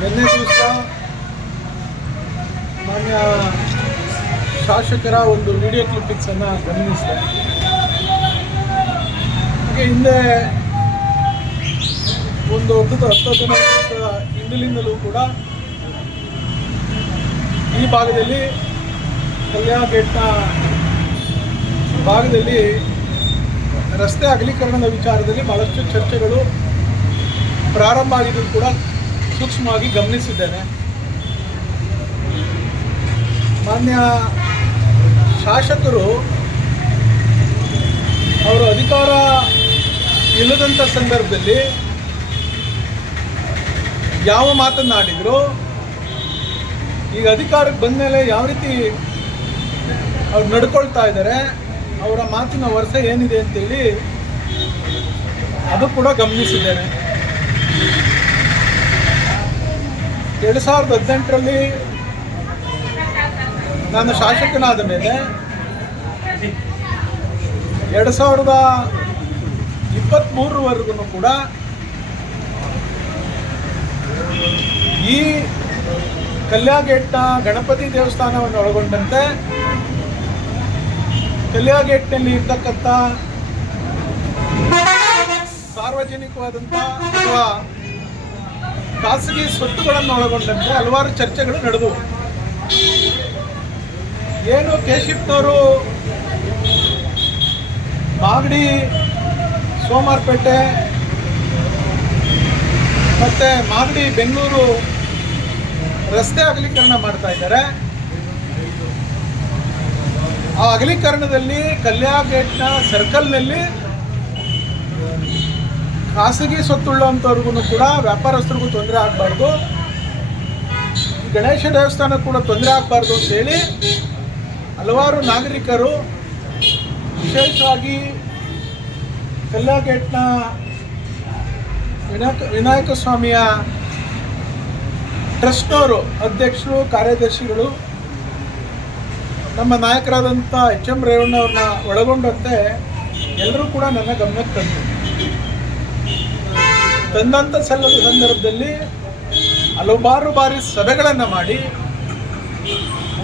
ನಿನ್ನೆ ದಿವಸ ಮಾನ್ಯ ಶಾಸಕರ ಒಂದು ವಿಡಿಯೋ ಕ್ಲಿಪ್ಪಿಂಗ್ಸನ್ನು ಗಮನಿಸಿದೆ. ಹಾಗೆ ಹಿಂದೆ ಒಂದು ಹತ್ತು ಹತ್ತು ಜನ ಹಿಂದಿನಿಂದಲೂ ಕೂಡ ಈ ಭಾಗದಲ್ಲಿ ಕಲ್ಯಾಣ ಗೇಟ್ನ ಭಾಗದಲ್ಲಿ ರಸ್ತೆ ಅಗಲೀಕರಣದ ವಿಚಾರದಲ್ಲಿ ಬಹಳಷ್ಟು ಚರ್ಚೆಗಳು ಪ್ರಾರಂಭ ಆಗಿದ್ದು ಕೂಡ ಸೂಕ್ಷ್ಮವಾಗಿ ಗಮನಿಸಿದ್ದೇನೆ. ಮಾನ್ಯ ಶಾಸಕರು, ಅವರು ಅಧಿಕಾರ ಇಲ್ಲದಂಥ ಸಂದರ್ಭದಲ್ಲಿ ಯಾವ ಮಾತನ್ನಾಡಿದ್ರು ಈಗ ಅಧಿಕಾರಕ್ಕೆ ಬಂದ ಮೇಲೆ ಯಾವ ರೀತಿ ಅವ್ರು ನಡ್ಕೊಳ್ತಾ ಇದ್ದಾರೆ? ಅವರ ಮಾತಿನ ವರ್ಷ ಏನಿದೆ ಅಂತೇಳಿ ಅದು ಕೂಡ ಗಮನಿಸಿದ್ದೇನೆ. ಎರಡು ಸಾವಿರದ ಹದಿನೆಂಟರಲ್ಲಿ ನಾನು ಶಾಸಕನಾದ ಮೇಲೆ ಎರಡು ಸಾವಿರದ ಇಪ್ಪತ್ತ್ಮೂರವರೆಗೂ ಕೂಡ ಈ ಕಲ್ಯಾಗೇಟ್ನ ಗಣಪತಿ ದೇವಸ್ಥಾನವನ್ನು ಒಳಗೊಂಡಂತೆ ಕಲ್ಯಾಗೇಟ್ನಲ್ಲಿ ಇರ್ತಕ್ಕಂಥ ಸಾರ್ವಜನಿಕವಾದಂಥ ಅಥವಾ ಖಾಸಗಿ ಸ್ವತ್ತುಗಳನ್ನು ಒಳಗೊಂಡಂತೆ ಹಲವಾರು ಚರ್ಚೆಗಳು ನಡೆದವು. ಏನು ಕೇಶಿಪ್ನವರು ಮಾಗಡಿ ಸೋಮಾರ್ಪೇಟೆ ಮತ್ತು ಮಾಗಡಿ, ಬೆಂಗಳೂರು ರಸ್ತೆ ಅಗಲೀಕರಣ ಮಾಡ್ತಾ ಇದ್ದಾರೆ. ಆ ಅಗಲೀಕರಣದಲ್ಲಿ ಕಲ್ಯಾಣ ಗೇಟ್ನ ಸರ್ಕಲ್ನಲ್ಲಿ ಖಾಸಗಿ ಸ್ವತ್ತುಳ್ಳಂಥವ್ರಿಗೂ ಕೂಡ ವ್ಯಾಪಾರಸ್ಥರಿಗೂ ತೊಂದರೆ ಆಗಬಾರ್ದು. ಗಣೇಶ ದೇವಸ್ಥಾನ ಕೂಡ ತೊಂದರೆ ಆಗಬಾರ್ದು ಅಂತೇಳಿ ಹಲವಾರು ನಾಗರಿಕರು ವಿಶೇಷವಾಗಿ ಕಲ್ಲಾಗೇಟ್ನ ವಿನಾಯಕ ವಿನಾಯಕ ಸ್ವಾಮಿಯ ಟ್ರಸ್ಟ್ನವರು, ಅಧ್ಯಕ್ಷರು, ಕಾರ್ಯದರ್ಶಿಗಳು, ನಮ್ಮ ನಾಯಕರಾದಂಥ ಎಚ್ ಎಂ ರೇವಣ್ಣವ್ರನ್ನ ಒಳಗೊಂಡಂತೆ ಎಲ್ಲರೂ ಕೂಡ ನನ್ನ ಗಮನಕ್ಕೆ ತಂದರು. ತಂದಂಥ ಸಲ್ಲದ ಸಂದರ್ಭದಲ್ಲಿ ಹಲವಾರು ಬಾರಿ ಸಭೆಗಳನ್ನು ಮಾಡಿ,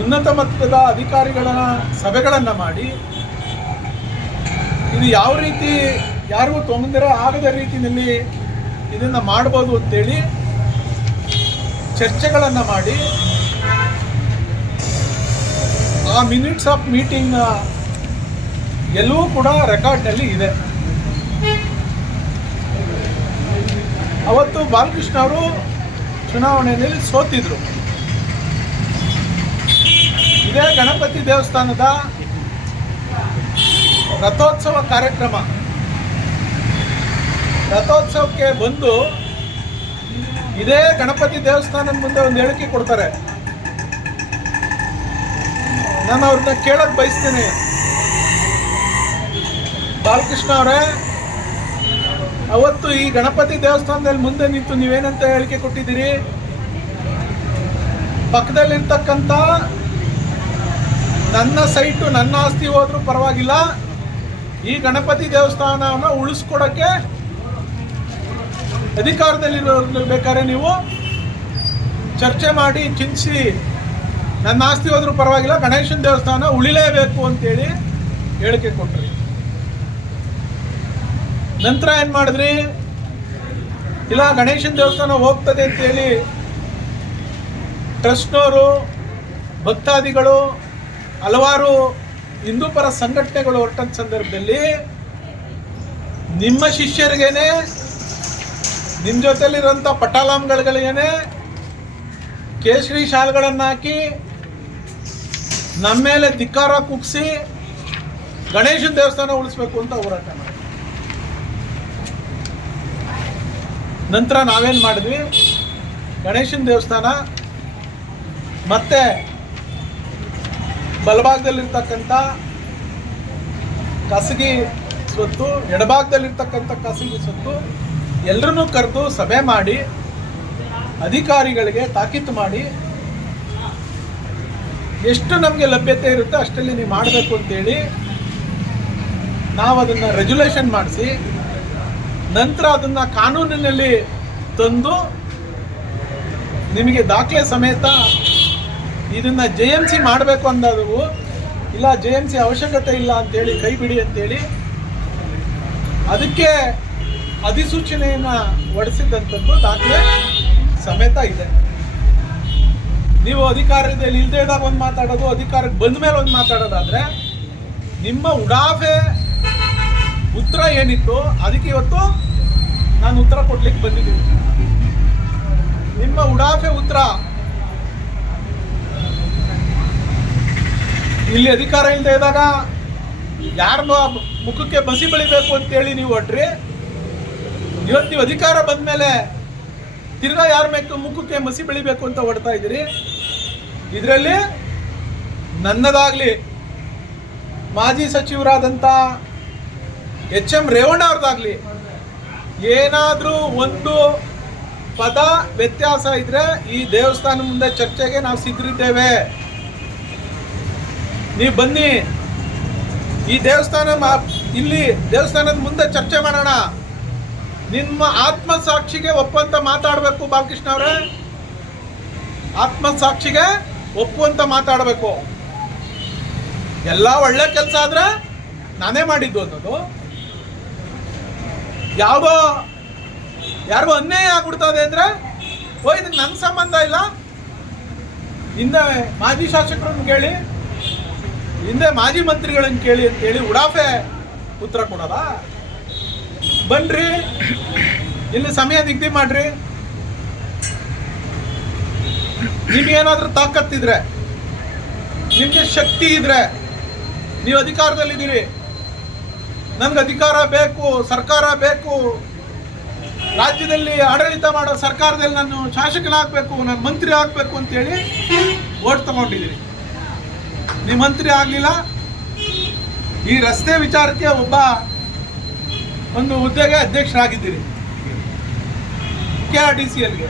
ಉನ್ನತ ಮಟ್ಟದ ಅಧಿಕಾರಿಗಳ ಸಭೆಗಳನ್ನು ಮಾಡಿ, ಇದು ಯಾವ ರೀತಿ ಯಾರಿಗೂ ತೊಂದರೆ ಆಗದ ರೀತಿಯಲ್ಲಿ ಇದನ್ನು ಮಾಡ್ಬೋದು ಅಂತೇಳಿ ಚರ್ಚೆಗಳನ್ನು ಮಾಡಿ, ಆ ಮಿನಿಟ್ಸ್ ಆಫ್ ಮೀಟಿಂಗ್ ಎಲ್ಲವೂ ಕೂಡ ರೆಕಾರ್ಡ್ನಲ್ಲಿ ಇದೆ. ಅವತ್ತು ಬಾಲಕೃಷ್ಣ ಅವರು ಚುನಾವಣೆಯಲ್ಲಿ ಸೋತಿದ್ರು. ಇದೇ ಗಣಪತಿ ದೇವಸ್ಥಾನದ ರಥೋತ್ಸವ ಕಾರ್ಯಕ್ರಮ. ರಥೋತ್ಸವಕ್ಕೆ ಬಂದು ಇದೇ ಗಣಪತಿ ದೇವಸ್ಥಾನದ ಮುಂದೆ ಒಂದು ಹೇಳಿಕೆ ಕೊಡ್ತಾರೆ. ನಾನು ಅವ್ರನ್ನ ಕೇಳಕ್ ಬಯಸ್ತೇನೆ. ಬಾಲಕೃಷ್ಣ ಅವರೇ ಅವತ್ತು ಈ ಗಣಪತಿ ದೇವಸ್ಥಾನದಲ್ಲಿ ಮುಂದೆ ನಿಂತು ನೀವೇನಂತ ಹೇಳಿಕೆ ಕೊಟ್ಟಿದ್ದೀರಿ? ಪಕ್ಕದಲ್ಲಿರ್ತಕ್ಕಂಥ ನನ್ನ ಸೈಟು, ನನ್ನ ಆಸ್ತಿ ಹೋದ್ರೂ ಪರವಾಗಿಲ್ಲ. ಈ ಗಣಪತಿ ದೇವಸ್ಥಾನವನ್ನು ಉಳಿಸ್ಕೊಡೋಕ್ಕೆ ಅಧಿಕಾರದಲ್ಲಿರೋ ಬೇಕಾದ್ರೆ ನೀವು ಚರ್ಚೆ ಮಾಡಿ, ಚಿಂತಿಸಿ. ನನ್ನ ಆಸ್ತಿ ಹೋದ್ರೂ ಪರವಾಗಿಲ್ಲ, ಗಣೇಶನ ದೇವಸ್ಥಾನ ಉಳಿಲೇಬೇಕು ಅಂತೇಳಿ ಹೇಳಿಕೆ ಕೊಟ್ರಿ. ನಂತರ ಏನು ಮಾಡಿದ್ರಿ? ಇಲ್ಲ, ಗಣೇಶನ ದೇವಸ್ಥಾನ ಹೋಗ್ತದೆ ಅಂತೇಳಿ ಟ್ರಸ್ಟ್ನವರು, ಭಕ್ತಾದಿಗಳು, ಹಲವಾರು ಹಿಂದೂ ಪರ ಸಂಘಟನೆಗಳು ಹೊರಟ ಸಂದರ್ಭದಲ್ಲಿ ನಿಮ್ಮ ಶಿಷ್ಯರಿಗೇನೆ ನಿಮ್ಮ ಜೊತೆಲಿರುವಂಥ ಪಟಾಲಾಮ್ಗಳಿಗೇನೆ ಕೇಸರಿ ಶಾಲ್ಗಳನ್ನು ಹಾಕಿ ನಮ್ಮ ಮೇಲೆ ಧಿಕ್ಕಾರ ಕುಗ್ಸಿ ಗಣೇಶನ ದೇವಸ್ಥಾನ ಉಳಿಸ್ಬೇಕು ಅಂತ ಹೋರಾಟ ಮಾಡಿ ನಂತರ ನಾವೇನು ಮಾಡಿದ್ವಿ? ಗಣೇಶನ ದೇವಸ್ಥಾನ, ಮತ್ತೆ ಬಲಭಾಗದಲ್ಲಿರ್ತಕ್ಕಂಥ ಖಾಸಗಿ ಸ್ವತ್ತು, ಎಡಭಾಗದಲ್ಲಿರ್ತಕ್ಕಂಥ ಖಾಸಗಿ ಸ್ವತ್ತು ಎಲ್ಲರನ್ನೂ ಕರೆದು ಸಭೆ ಮಾಡಿ, ಅಧಿಕಾರಿಗಳಿಗೆ ತಾಕೀತು ಮಾಡಿ, ಎಷ್ಟು ನಮಗೆ ಲಭ್ಯತೆ ಇರುತ್ತೆ ಅಷ್ಟರಲ್ಲಿ ನೀವು ಮಾಡಬೇಕು ಅಂತೇಳಿ ನಾವು ಅದನ್ನು ರೆಜುಲೇಷನ್ ಮಾಡಿಸಿ ನಂತರ ಅದನ್ನು ಕಾನೂನಿನಲ್ಲಿ ತಂದು ನಿಮಗೆ ದಾಖಲೆ ಸಮೇತ ಇದನ್ನ ಜೆ ಎಂ ಸಿ ಮಾಡಬೇಕು ಅಂದಾದವು. ಇಲ್ಲ, ಜೆ ಎಂ ಸಿ ಅವಶ್ಯಕತೆ ಇಲ್ಲ ಅಂತೇಳಿ, ಕೈ ಬಿಡಿ ಅಂತೇಳಿ ಅದಕ್ಕೆ ಅಧಿಸೂಚನೆಯನ್ನು ಹೊಡೆಸಿದ್ದಂಥದ್ದು ದಾಖಲೆ ಸಮೇತ ಇದೆ. ನೀವು ಅಧಿಕಾರದಲ್ಲಿ ಇಲ್ಲದೆ ಇದ್ದಾಗ ಒಂದು ಮಾತಾಡೋದು, ಅಧಿಕಾರಕ್ಕೆ ಬಂದ ಮೇಲೆ ಒಂದು ಮಾತಾಡೋದಾದರೆ ನಿಮ್ಮ ಉಡಾಫೆ ಉತ್ತರ ಏನಿತ್ತು? ಅದಕ್ಕೆ ಇವತ್ತು ನಾನು ಉತ್ತರ ಕೊಡ್ಲಿಕ್ಕೆ ಬಂದಿದ್ದೀನಿ. ನಿಮ್ಮ ಉಡಾಫೆ ಉತ್ತರ. ಇಲ್ಲಿ ಅಧಿಕಾರ ಇಲ್ಲದೆ ಇದ್ದಾಗ ಯಾರ ಮುಖಕ್ಕೆ ಬಸಿ ಬೆಳಿಬೇಕು ಅಂತೇಳಿ ನೀವು ಹೊಟ್ರಿ. ಇವತ್ತು ನೀವು ಅಧಿಕಾರ ಬಂದ್ಮೇಲೆ ತಿರ್ಗಾ ಯಾರ ಮೇಲೆ ಮುಖಕ್ಕೆ ಮಸಿ ಬೆಳಿಬೇಕು ಅಂತ ಹೊಡ್ತಾ ಇದ್ದೀರಿ. ಇದರಲ್ಲಿ ನನ್ನದಾಗ್ಲಿ ಮಾಜಿ ಸಚಿವರಾದಂಥ ಎಚ್ ಎಂ ರೇವಣ್ಣ ಅವ್ರದ್ದಾಗಲಿ. ಏನಾದರೂ ಒಂದು ಪದ ವ್ಯತ್ಯಾಸ ಇದ್ರೆ ಈ ದೇವಸ್ಥಾನ ಮುಂದೆ ಚರ್ಚೆಗೆ ನಾವು ಸಿದ್ಧರಿದ್ದೇವೆ. ನೀವು ಬನ್ನಿ. ಈ ದೇವಸ್ಥಾನ ಇಲ್ಲಿ ದೇವಸ್ಥಾನದ ಮುಂದೆ ಚರ್ಚೆ ಮಾಡೋಣ. ನಿಮ್ಮ ಆತ್ಮಸಾಕ್ಷಿಗೆ ಒಪ್ಪಂತ ಮಾತಾಡಬೇಕು ಬಾಲಕೃಷ್ಣ ಅವರೇ. ಆತ್ಮಸಾಕ್ಷಿಗೆ ಒಪ್ಪುವಂತ ಮಾತಾಡಬೇಕು. ಎಲ್ಲ ಒಳ್ಳೆ ಕೆಲಸ ಆದ್ರೆ ನಾನೇ ಮಾಡಿದ್ದು ಅನ್ನೋದು. ಯಾವುದೋ ಯಾರಿಗೋ ಅನ್ಯಾಯ ಆಗ್ಬಿಡ್ತದೆ ಅಂದ್ರೆ, ಓ ಇದಕ್ಕೆ ಸಂಬಂಧ ಇಲ್ಲ. ಹಿಂದೆ ಮಾಜಿ ಶಾಸಕರನ್ನು ಕೇಳಿ, ಹಿಂದೆ ಮಾಜಿ ಮಂತ್ರಿಗಳನ್ನ ಕೇಳಿ ಅಂತೇಳಿ ಉಡಾಫೆ ಉತ್ತರ ಕೊಡೋದ ಬನ್ರಿ, ಇಲ್ಲಿ ಸಮಯ ನಿಗದಿ ಮಾಡ್ರಿ. ನಿಮ್ಗೇನಾದ್ರೂ ತಾಕತ್ತಿದ್ರೆ, ನಿಮಗೆ ಶಕ್ತಿ ಇದ್ರೆ, ನೀವು ಅಧಿಕಾರದಲ್ಲಿದ್ದೀರಿ. ನನ್ಗೆ ಅಧಿಕಾರ ಬೇಕು, ಸರ್ಕಾರ ಬೇಕು. ರಾಜ್ಯದಲ್ಲಿ ಆಡಳಿತ ಮಾಡೋ ಸರ್ಕಾರದಲ್ಲಿ ನಾನು ಶಾಸಕನಾಗಬೇಕು, ನಾನು ಮಂತ್ರಿ ಆಗಬೇಕು ಅಂತೇಳಿ ಓಟ್ ತಗೊಂಡಿದ್ದೀನಿ. ನೀ ಮಂತ್ರಿ ಆಗಲಿಲ್ಲ? ಈ ರಸ್ತೆ ವಿಚಾರಕ್ಕೆ ಒಬ್ಬ ಒಂದು ಹುದ್ದೆಗೆ ಅಧ್ಯಕ್ಷರಾಗಿದ್ದೀರಿ. ಕೆ ಆರ್ ಡಿ ಸಿ ಎಲ್ಗೆ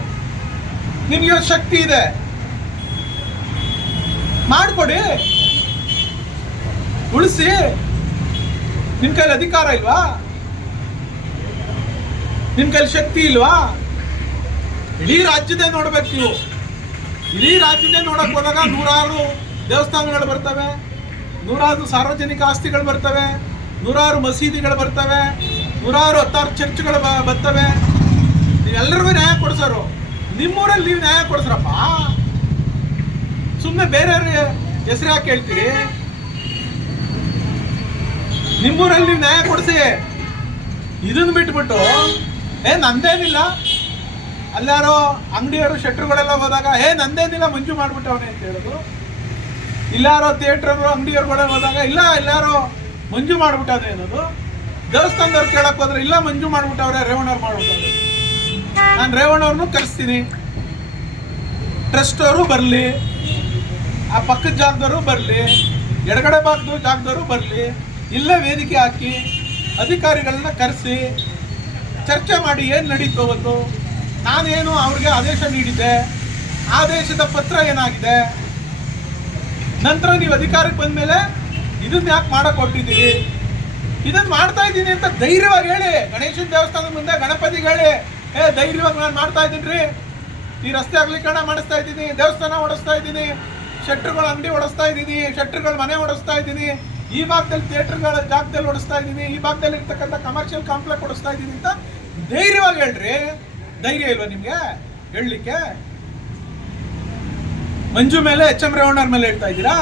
ನಿಮಗೆ ಶಕ್ತಿ ಇದೆ. ಮಾಡಿಕೊಡಿ. ಉಳಿಸಿ. ನಿಮ್ ಕೈಲಿ ಅಧಿಕಾರ ಇಲ್ವಾ? ನಿಮ್ಮ ಕೈಲಿ ಶಕ್ತಿ ಇಲ್ವಾ? ಇಡೀ ರಾಜ್ಯದೇ ನೋಡ್ಬೇಕು ನೀವು. ಇಡೀ ರಾಜ್ಯದೇ ನೋಡಕ್ ಹೋದಾಗ ನೂರಾರು ದೇವಸ್ಥಾನಗಳು ಬರ್ತವೆ, ನೂರಾರು ಸಾರ್ವಜನಿಕ ಆಸ್ತಿಗಳು ಬರ್ತವೆ, ನೂರಾರು ಮಸೀದಿಗಳು ಬರ್ತವೆ, ನೂರಾರು ಹತ್ತಾರು ಚರ್ಚ್ಗಳು ಬರ್ತವೆ. ನೀವೆಲ್ಲರಿಗೂ ನ್ಯಾಯ ಕೊಡ್ಸೋರು. ನಿಮ್ಮೂರಲ್ಲಿ ನೀವು ನ್ಯಾಯ ಕೊಡ್ಸ್ರಪ್ಪ. ಸುಮ್ಮನೆ ಬೇರೆಯವ್ರ ಹೆಸರು ಯಾಕೆ ಹೇಳ್ತೀರಿ? ನಿಮ್ಮೂರಲ್ಲಿ ನೀವು ನ್ಯಾಯ ಕೊಡಿಸಿ. ಇದನ್ನ ಬಿಟ್ಬಿಟ್ಟು, ಏ, ನಂದೇನಿಲ್ಲ. ಅಲ್ಲಾರೋ ಅಂಗಡಿಯವರು ಶೆಟ್ರುಗಳೆಲ್ಲ ಹೋದಾಗ, ಏ, ನಂದೇನಿಲ್ಲ, ಮಂಜು ಮಾಡ್ಬಿಟ್ಟವನೆ ಅಂತ ಹೇಳೋದು. ಇಲ್ಲಾರೋ ಥಿಯೇಟರ್ ಅಂಗಡಿಯವ್ರುಗಳೆಲ್ಲ ಹೋದಾಗ, ಇಲ್ಲ ಎಲ್ಲಾರೋ ಮಂಜು ಮಾಡ್ಬಿಟ್ಟವನೆ ಅನ್ನೋದು. ದೇವಸ್ಥಾನದವ್ರು ಕೇಳಕ್ ಹೋದ್ರೆ, ಇಲ್ಲ, ಮಂಜು ಮಾಡ್ಬಿಟ್ಟವ್ರೆ, ರೇವಣ್ಣವ್ರು ಮಾಡ್ಬಿಟ್ಟವ್ರೆ. ನಾನು ರೇವಣ್ಣವ್ರನ್ನೂ ಕರೆಸ್ತೀನಿ. ಟ್ರಸ್ಟ್ ಅವರು ಬರಲಿ. ಆ ಪಕ್ಕದ ಜಾಗದವರು ಬರಲಿ. ಎಡಗಡೆ ಭಾಗದ ಜಾಗದವರು ಬರಲಿ. ಇಲ್ಲೇ ವೇದಿಕೆ ಹಾಕಿ ಅಧಿಕಾರಿಗಳನ್ನ ಕರೆಸಿ ಚರ್ಚೆ ಮಾಡಿ ಏನು ನಡೀತು ಅವತ್ತು? ನಾನೇನು ಅವ್ರಿಗೆ ಆದೇಶ ನೀಡಿದ್ದೆ? ಆದೇಶದ ಪತ್ರ ಏನಾಗಿದೆ? ನಂತರ ನೀವು ಅಧಿಕಾರಕ್ಕೆ ಬಂದ್ಮೇಲೆ ಇದನ್ನ ಯಾಕೆ ಮಾಡಕ್ಕೆ ಹೊರಟಿದ್ದೀರಿ ಇದನ್ನು ಮಾಡ್ತಾ ಇದ್ದೀನಿ ಅಂತ ಧೈರ್ಯವಾಗಿ ಹೇಳಿ. ಗಣೇಶನ ದೇವಸ್ಥಾನದ ಮುಂದೆ ಗಣಪತಿಗೆ ಹೇಳಿ. ಏ, ಧೈರ್ಯವಾಗಿ ನಾನು ಮಾಡ್ತಾ ಇದ್ದೀನಿ ರೀ ಈ ರಸ್ತೆ ಅಗಲೀಕರಣ ಮಾಡಿಸ್ತಾ ಇದ್ದೀನಿ, ದೇವಸ್ಥಾನ ಓಡಿಸ್ತಾ ಇದ್ದೀನಿ ಶೆಟ್ರುಗಳ ಅಂಗಡಿ ಓಡಿಸ್ತಾ ಇದ್ದೀನಿ ಶೆಟ್ರುಗಳ ಮನೆ ಓಡಿಸ್ತಾ ಇದ್ದೀನಿ. ಈ ಭಾಗದಲ್ಲಿ ಥಿಯೇಟರ್ಗಳ ಜಾಗದಲ್ಲಿ ಓಡಿಸ್ತಾ ಇದ್ದೀನಿ ಈ ಭಾಗದಲ್ಲಿ ಇರ್ತಕ್ಕಂಥ ಕಮರ್ಷಿಯಲ್ ಕಾಂಪ್ಲೆಕ್ಸ್ ಓಡಿಸ್ತಾ ಇದ್ದೀವಿ ಅಂತ ಧೈರ್ಯವಾಗಿ ಹೇಳ್ರಿ. ಧೈರ್ಯ ಇಲ್ವಾ ನಿಮಗೆ? ಹೇಳಲಿಕ್ಕೆ? ಮಂಜು ಮೇಲೆ ಎಚ್ ಎಂ ರೇವಣ್ಣರ ಮೇಲೆ ಹೇಳ್ತಾ ಇದ್ದೀರಾ?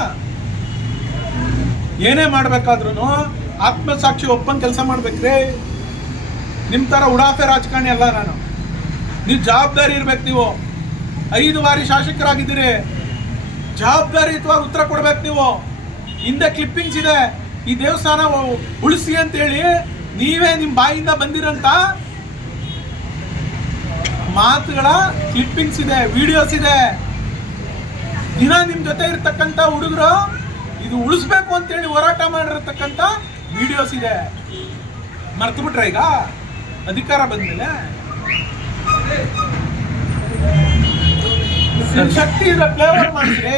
ಏನೇ ಮಾಡ್ಬೇಕಾದ್ರೂ ಆತ್ಮಸಾಕ್ಷಿ ಒಪ್ಪನ್ ಕೆಲಸ ಮಾಡ್ಬೇಕ್ರಿ. ನಿಮ್ಮ ತರ ಉಡಾಫೆ ರಾಜಕಾರಣಿ ಅಲ್ಲ ನಾನು. ನೀವು ಜವಾಬ್ದಾರಿ ಇರ್ಬೇಕು ನೀವು. ಐದು ಬಾರಿ ಶಾಸಕರಾಗಿದ್ದೀರಿ. ಜವಾಬ್ದಾರಿಯುತವಾಗಿ ಉತ್ತರ ಕೊಡ್ಬೇಕು ನೀವು. ಹಿಂದೆ ಕ್ಲಿಪ್ಪಿಂಗ್ಸ್ ಇದೆ. ಈ ದೇವಸ್ಥಾನ ಉಳಿಸಿ ಅಂತೇಳಿ ನೀವೇ ನಿಮ್ಮ ಬಾಯಿಂದ ಬಂದಿರಂತ ಮಾತುಗಳ ಕ್ಲಿಪ್ಪಿಂಗ್ಸ್ ಇದೆ ವಿಡಿಯೋಸ್ ಇದೆ. ದಿನ ನಿಮ್ಮ ಜೊತೆ ಇರತಕ್ಕಂಥ ಹುಡುಗರು ಇದು ಉಳಿಸ್ಬೇಕು ಅಂತೇಳಿ ಹೋರಾಟ ಮಾಡಿರತಕ್ಕಂಥ ವಿಡಿಯೋಸ್ ಇದೆ. ಮರ್ತು ಬಿಟ್ರ ಈಗ? ಅಧಿಕಾರ ಬಂದ್ಮೇಲೆ? ಶಕ್ತಿ ಇದೆ ಫ್ಲೇವರ್ ಮಾಡಿದ್ರೆ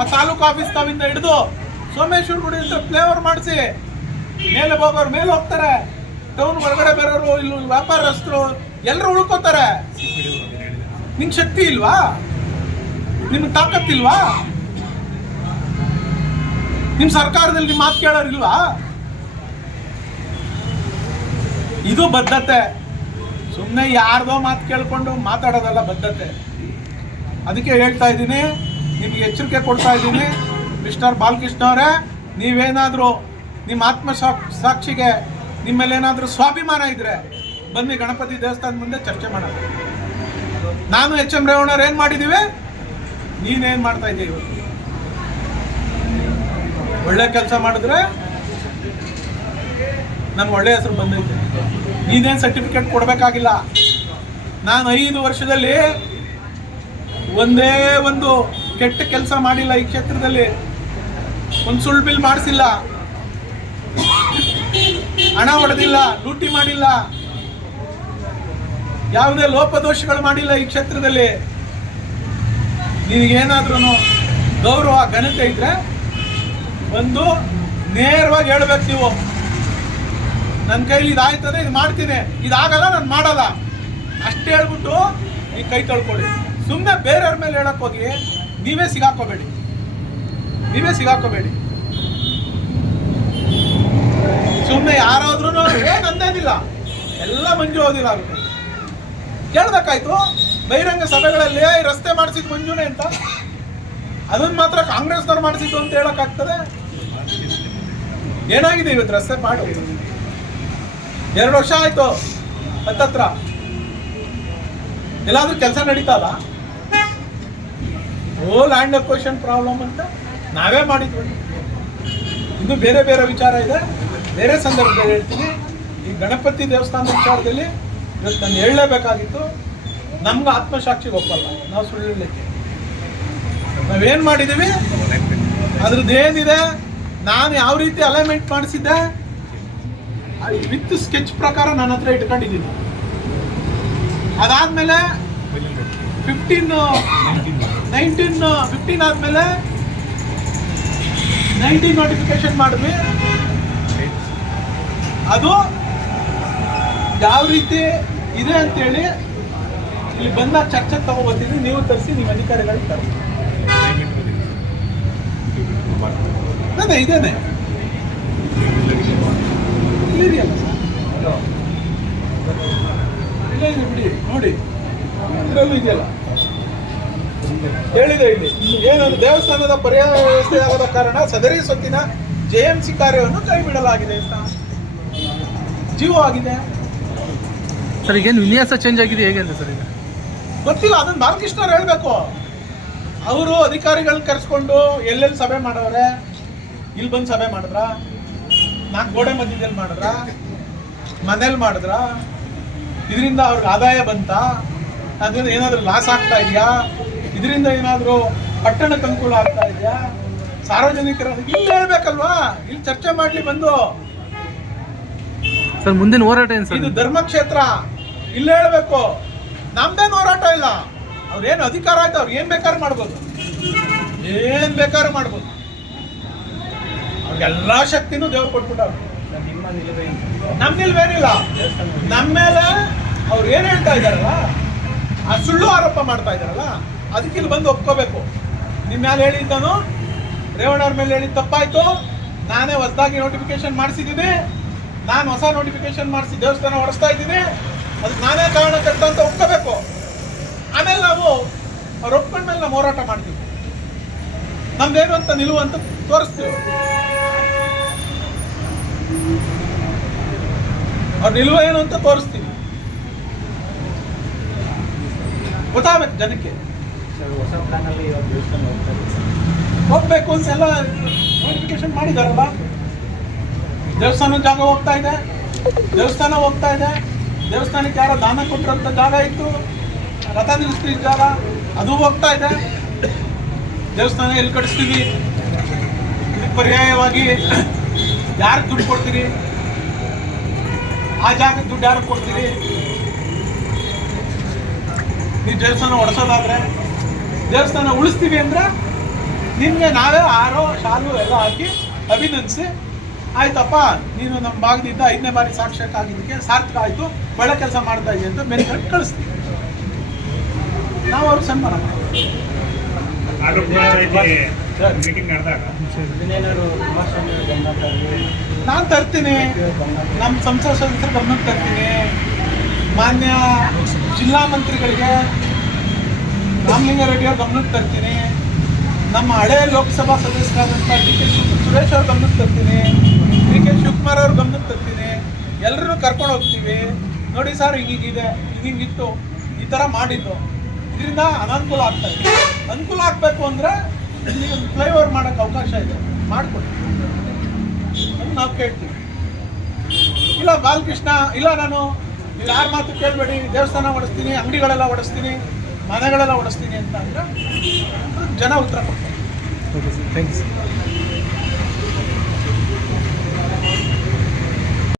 ಆ ತಾಲೂಕು ಆಫೀಸ್ ತಾವಿಂದ ಹಿಡಿದು ಸೋಮೇಶ್ವರ ಗುಡಿ ಅಂತ ಫ್ಲೇವರ್ ಮಾಡಿಸಿ. ಮೇಲೆ ಹೋಗೋರು ಮೇಲೆ ಹೋಗ್ತಾರೆ. ಟೌನ್ ಹೊರಗಡೆ ಬರೋರು, ಇಲ್ಲಿ ವ್ಯಾಪಾರಸ್ಥರು ಎಲ್ಲರೂ ಉಳ್ಕೋತಾರೆ. ನಿಂಗೆ ಶಕ್ತಿ ಇಲ್ವಾ? ನಿಮ್ಗೆ ತಾಕತ್ತಿಲ್ವಾ ನಿಮ್ಮ ಸರ್ಕಾರದಲ್ಲಿ ನಿಮ್ಮ ಮಾತು ಕೇಳೋರಿಲ್ವಾ ಇದು ಬದ್ಧತೆ. ಸುಮ್ಮನೆ ಯಾರ್ದೋ ಮಾತು ಕೇಳಿಕೊಂಡು ಮಾತಾಡೋದಲ್ಲ ಬದ್ಧತೆ. ಅದಕ್ಕೆ ಹೇಳ್ತಾ ಇದ್ದೀನಿ, ನಿಮ್ಗೆ ಎಚ್ಚರಿಕೆ ಕೊಡ್ತಾ ಇದ್ದೀನಿ. ಮಿಸ್ಟರ್ ಬಾಲಕೃಷ್ಣ ಅವರೇ, ನೀವೇನಾದರೂ ನಿಮ್ಮ ಆತ್ಮ ಸಾಕ್- ಸಾಕ್ಷಿಗೆ ನಿಮ್ಮಲ್ಲೇನಾದರೂ ಸ್ವಾಭಿಮಾನ ಇದ್ರೆ ಬನ್ನಿ ಗಣಪತಿ ದೇವಸ್ಥಾನದ ಮುಂದೆ ಚರ್ಚೆ ಮಾಡೋಣ. ನಾನು ಎಚ್ ಎಂ ರೇವಣ್ಣವ್ರು ಏನು ಮಾಡಿದ್ದೀವಿ ನೀನೇನು ಮಾಡ್ತಾ ಇದ್ದೀವಿ ಇವತ್ತು ಒಳ್ಳೆ ಕೆಲಸ ಮಾಡಿದ್ರೆ ನಮ್ಮ ಒಳ್ಳೆ ಹೆಸರು ಬಂದೈತೆ ನೀನೇನು ಸರ್ಟಿಫಿಕೇಟ್ ಕೊಡಬೇಕಾಗಿಲ್ಲ? ನಾನು ಐದು ವರ್ಷದಲ್ಲಿ ಒಂದೇ ಒಂದು ಕೆಟ್ಟ ಕೆಲಸ ಮಾಡಿಲ್ಲ ಈ ಕ್ಷೇತ್ರದಲ್ಲಿ. ಒಂದು ಸುಳ್ಳು ಬಿಲ್ ಮಾಡಿಸಿಲ್ಲ. ಹಣ ಹೊಡೆದಿಲ್ಲ, ಲೂಟಿ ಮಾಡಿಲ್ಲ. ಯಾವುದೇ ಲೋಪದೋಷಗಳು ಮಾಡಿಲ್ಲ ಈ ಕ್ಷೇತ್ರದಲ್ಲಿ. ನಿನಗೇನಾದ್ರೂ ಗೌರವ, ಘನತೆ ಇದ್ರೆ ಒಂದು ನೇರವಾಗಿ ಹೇಳ್ಬೇಕು ನೀವು. ನನ್ನ ಕೈಲಿ ಇದಾಯ್ತದೆ ಇದು ಮಾಡ್ತೀನಿ. ಇದಾಗಲ್ಲ, ನಾನು ಮಾಡಲ್ಲ. ಅಷ್ಟೇ ಹೇಳ್ಬಿಟ್ಟು ನೀವು ಕೈ ತೊಳ್ಕೊಳ್ಳಿ. ಸುಮ್ಮನೆ ಬೇರೆಯವ್ರ ಮೇಲೆ ಹೇಳಕ್ ಹೋಗಿ, ನೀವೇ ಸಿಗಾಕೋಬೇಡಿ. ನೀವೇ ಸಿಗಾಕೋಬೇಡಿ. ಸುಮ್ಮನೆ ಯಾರಾದ್ರೂ ಏನ್ ಎಲ್ಲ ಮಂಜು ಓದಿಲ್ಲ ಆಗುತ್ತೆ ಕೇಳ್ಬೇಕಾಯ್ತು? ಬಹಿರಂಗ ಸಭೆಗಳಲ್ಲಿ ರಸ್ತೆ ಮಾಡಿಸಿದ್ ಮಂಜುನೇ ಅಂತ. ಅದನ್ನ ಮಾತ್ರ ಕಾಂಗ್ರೆಸ್ನವ್ರು ಮಾಡಿಸಿದ್ದು ಅಂತ ಹೇಳಕ್ಕಾಗ್ತದೆ? ಏನಾಗಿದೆ ಇವತ್ತು ರಸ್ತೆ ಮಾಡು ಎರಡು ವರ್ಷ ಆಯ್ತು ಹತ್ತತ್ರ. ಎಲ್ಲಾದ್ರೂ ಕೆಲಸ ನಡೀತಲ್ಲ ಓ ಲ್ಯಾಂಡ್ ಅಕ್ವೇಷನ್ ಪ್ರಾಬ್ಲಮ್ ಅಂತ? ನಾವೇ ಮಾಡಿದ್ವಿ. ಇನ್ನು ಬೇರೆ ಬೇರೆ ವಿಚಾರ ಇದೆ. ಬೇರೆ ಸಂದರ್ಭದಲ್ಲಿ ಹೇಳ್ತೀನಿ. ಈ ಗಣಪತಿ ದೇವಸ್ಥಾನದ ವಿಚಾರದಲ್ಲಿ ಇವತ್ತು ನಾನು ಹೇಳಲೇಬೇಕಾಗಿತ್ತು. ನಮ್ಗೆ ಆತ್ಮಸಾಕ್ಷಿ ಒಪ್ಪಲ್ಲ. ನಾವು ಸುಳ್ಳು ನಾವೇನ್ ಮಾಡಿದೀವಿ? ಅದ್ರದ್ದು ಏನಿದೆ? ನಾನು ಯಾವ ರೀತಿ ಅಲೈನ್ಮೆಂಟ್ ಮಾಡಿಸಿದ್ದೆ? ವಿತ್ ಸ್ಕೆಚ್ ಪ್ರಕಾರ ನನ್ನ ಹತ್ರ ಇಟ್ಕೊಂಡಿದ್ದೀನಿ. ಅದಾದ್ಮೇಲೆ ಫಿಫ್ಟೀನ್ ನೈನ್ಟೀನ್ ಫಿಫ್ಟೀನ್ ಆದ್ಮೇಲೆ ನೈನ್ಟೀನ್ ನೋಟಿಫಿಕೇಶನ್ ಮಾಡಿದ್ವಿ. ಅದು ಯಾವ ರೀತಿ ಇದೆ ಅಂತೇಳಿ ಇಲ್ಲಿ ಬಂದ ಚರ್ಚೆ ತಗೊಬರ್ತೀನಿ ನೀವು ತರಿಸಿ, ನಿಮ್ಮ ಅಧಿಕಾರಿಗಳಿಗೆ ತರಿಸಿ. ಅದೇ ಇದೇನೆ. ಇದೆಯಲ್ಲ ಇಲ್ಲ, ಬಿಡಿ, ನೋಡಿ. ಇದರಲ್ಲೂ ಇದೆಯಲ್ಲ. ಹೇಳಿದೆ ಇಲ್ಲಿ. ಏನೊಂದು ದೇವಸ್ಥಾನದ ಪರ್ಯಾಯ ವ್ಯವಸ್ಥೆ ಆಗದ ಕಾರಣ ಸದರಿ ಸೊತ್ತಿನ ಜೆ ಎಂ ಸಿ ಕಾರ್ಯವನ್ನು ಕೈ ಬಿಡಲಾಗಿದೆ ಅಂತ. ಜೀವ ಆಗಿದೆ. ಸರ್ ಈಗೇನು ವಿನ್ಯಾಸ ಚೇಂಜ್ ಆಗಿದೆ ಹೇಗೆ ಅಂತ ಸರ್ ಈಗ? ಗೊತ್ತಿಲ್ಲ ಅದನ್ನ ಬಾಲಕೃಷ್ಣ ಹೇಳಬೇಕು. ಹೇಳ್ಬೇಕು ಅವರು ಅಧಿಕಾರಿಗಳನ್ನ ಕರೆಸ್ಕೊಂಡು ಎಲ್ಲೆಲ್ಲಿ ಸಭೆ ಮಾಡವ್ರೆ? ಇಲ್ಲಿ ಬಂದು ಸಭೆ ಮಾಡಿದ್ರ? ನಾಲ್ಕು ಗೋಡೆ ಮಧ್ಯದಲ್ಲಿ ಮಾಡಿದ್ರ? ಮನೇಲಿ ಮಾಡಿದ್ರ? ಇದರಿಂದ ಅವ್ರಿಗೆ ಆದಾಯ ಬಂತ? ಅದರಿಂದ ಏನಾದರೂ ಲಾಸ್ ಆಗ್ತಾ ಇದೆಯಾ? ಇದರಿಂದ ಏನಾದರೂ ಪಟ್ಟಣಕ್ಕೆ ಅನುಕೂಲ ಆಗ್ತಾ ಇದೆಯಾ? ಸಾರ್ವಜನಿಕರ ಇಲ್ಲಿ ಹೇಳ್ಬೇಕಲ್ವಾ? ಇಲ್ಲಿ ಚರ್ಚೆ ಮಾಡ್ಲಿ ಬಂದು. ಸರ್ ಮುಂದಿನ ಹೋರಾಟ ಏನು ಸರ್ ಇದು ಧರ್ಮಕ್ಷೇತ್ರ. ಇಲ್ಲಿ ಹೇಳಬೇಕು. ನಮ್ದೇನು ಹೋರಾಟ ಇಲ್ಲ. ಅವ್ರೇನು ಅಧಿಕಾರ ಆಯ್ತು ಅವ್ರು ಏನು ಬೇಕಾದ್ರೂ ಮಾಡ್ಬೋದು. ಏನು ಬೇಕಾದ್ರೂ ಮಾಡ್ಬೋದು. ಅವ್ರಿಗೆಲ್ಲ ಶಕ್ತಿನೂ ದೇವ್ರು ಕೊಟ್ಬಿಟ್ಟವ್ರು. ನಮ್ಮ ನಿಲ್ವೇನಿಲ್ಲ ನಮ್ಮ ಮೇಲೆ ಅವ್ರು ಏನು ಹೇಳ್ತಾ ಇದ್ದಾರಲ್ಲ ಆ ಸುಳ್ಳು ಆರೋಪ ಮಾಡ್ತಾ ಇದಾರಲ್ಲ? ಅದಕ್ಕೆ ಇಲ್ಲಿ ಬಂದು ಒಪ್ಕೋಬೇಕು. ನಿಮ್ಮ ಮೇಲೆ ಹೇಳಿದ್ದಾನು ರೇವಣ್ಣವ್ರ ಮೇಲೆ ಹೇಳಿದ ತಪ್ಪಾಯ್ತು. ನಾನೇ ಹೊಸದಾಗಿ ನೋಟಿಫಿಕೇಶನ್ ಮಾಡಿಸಿದ್ದೀನಿ. ನಾನು ಹೊಸ ನೋಟಿಫಿಕೇಶನ್ ಮಾಡಿಸಿ ದೇವಸ್ಥಾನ ಹೊಡಿಸ್ತಾ ಇದ್ದೀನಿ. ಅದಕ್ಕೆ ನಾನೇ ಕೆಟ್ಟ ಅಂತ ಒಪ್ಕೋಬೇಕು. ಆಮೇಲೆ ನಾವು ಅವ್ರು ಒಪ್ಕೊಂಡ್ಮೇಲೆ ನಾವು ಹೋರಾಟ ಮಾಡ್ತೀವಿ. ನಮ್ದೇನು ಅಂತ ನಿಲುವು ಅಂತ ತೋರಿಸ್ತೀವಿ. ಅವ್ರ ನಿಲುವು ಏನು ಅಂತ ತೋರಿಸ್ತೀವಿ. ಗೊತ್ತಾಗಬೇಕು ಜನಕ್ಕೆ. ಹೊಸ ಪ್ಲಾನಲ್ಲಿ ಇವಾಗ ದೇವಸ್ಥಾನ. ಹೋಗ್ಬೇಕು ಅಂತ ಎಲ್ಲ ನೋಟಿಫಿಕೇಶನ್ ಮಾಡಿದಾರಲ್ಲ? ದೇವಸ್ಥಾನ ಜಾಗ ಹೋಗ್ತಾ ಇದೆ. ದೇವಸ್ಥಾನ ಹೋಗ್ತಾ ಇದೆ. ದೇವಸ್ಥಾನಕ್ಕೆ ಯಾರೋ ದಾನ ಕೊಟ್ಟಿರೋಂಥ ಜಾಗ ಇತ್ತು. ರಥ ನಿಲ್ಲಿಸ್ತಿದ್ದ ಜಾಗ, ಅದು ಹೋಗ್ತಾ ಇದೆ. ದೇವಸ್ಥಾನ ಎಲ್ಲಿ ಕಟ್ಟಿಸ್ತೀವಿ? ಇದಕ್ಕೆ ಪರ್ಯಾಯವಾಗಿ ಯಾರು ದುಡ್ಡು ಕೊಡ್ತೀರಿ? ಆ ಜಾಗಕ್ಕೆ ದುಡ್ಡು ಯಾರು ಕೊಡ್ತೀರಿ? ನೀವು ದೇವಸ್ಥಾನ ಒಡ್ಸೋದಾದ್ರೆ ದೇವಸ್ಥಾನ ಉಳಿಸ್ತೀವಿ ಅಂದ್ರೆ ನಿಮಗೆ ನಾವೇ ಆರೋ ಶಾಲು ಎಲ್ಲ ಹಾಕಿ ಅಭಿನಂದಿಸಿ ಆಯ್ತಪ್ಪ ನೀನು ನಮ್ಮ ಭಾಗದಿಂದ ಐದನೇ ಬಾರಿ ಸಾಕ್ಷಾತ್ ಆಗಿದ್ದಕ್ಕೆ ಸಾರ್ಥಕ ಆಯಿತು ಒಳ್ಳೆ ಕೆಲಸ ಮಾಡ್ತಾ ಇದೆಯಾ ಅಂತ ಬೆನ್ ಕಟ್ಟಿ ಕಳಿಸ್ತೀವಿ. ನಾವು ಅವ್ರಿಗೆ ಸನ್ಮಾನ ನಾನು ತರ್ತೀನಿ. ನಮ್ಮ ಸಂಸದ ಸದಸ್ಯರು ಗಮನಕ್ಕೆ ತರ್ತೀನಿ. ಮಾನ್ಯ ಜಿಲ್ಲಾ ಮಂತ್ರಿಗಳಿಗೆ ರಾಮಲಿಂಗಾರೆಡ್ಡಿ ಅವ್ರ ಗಮನಕ್ಕೆ ತರ್ತೀನಿ. ನಮ್ಮ ಹಳೆ ಲೋಕಸಭಾ ಸದಸ್ಯರಾದಂಥ ಡಿ ಕೆ ಸುರೇಶ್ ಅವ್ರ ಗಮನಕ್ಕೆ ತರ್ತೀನಿ. ಡಿ ಕೆ ಶಿವಕುಮಾರ್ ಅವ್ರ ಗಮನಕ್ಕೆ ತರ್ತೀನಿ. ಎಲ್ಲರೂ ಕರ್ಕೊಂಡು ಹೋಗ್ತೀವಿ. ನೋಡಿ ಸರ್ ಹೀಗಿದೆ ಹಿಂಗಿತ್ತು ಈ ಥರ ಮಾಡಿದ್ದು. ಇದರಿಂದ ಅನಾನುಕೂಲ ಆಗ್ತಾ ಇದೆ. ಅನುಕೂಲ ಆಗಬೇಕು ಅಂದರೆ ಇಲ್ಲಿ ಒಂದು ಫ್ಲೈಓವರ್ ಮಾಡೋಕ್ಕೆ ಅವಕಾಶ ಇದೆ. ಮಾಡಿಕೊಡಿ. ನಾವು ಕೇಳ್ತೀವಿ. ಇಲ್ಲ ಬಾಲಕೃಷ್ಣ, ಇಲ್ಲ ನಾನು ಯಾರ ಮಾತು ಕೇಳಬೇಡಿ, ದೇವಸ್ಥಾನ ಓಡಿಸ್ತೀನಿ ಅಂಗಡಿಗಳೆಲ್ಲ ಓಡಿಸ್ತೀನಿ ಮನೆಗಳೆಲ್ಲ ಓಡಿಸ್ತೀನಿ ಅಂತ ಅಂದರೆ ಜನ ಉತ್ತರ ಕೊಡ್ತಾರೆ. Okay sir thank you sir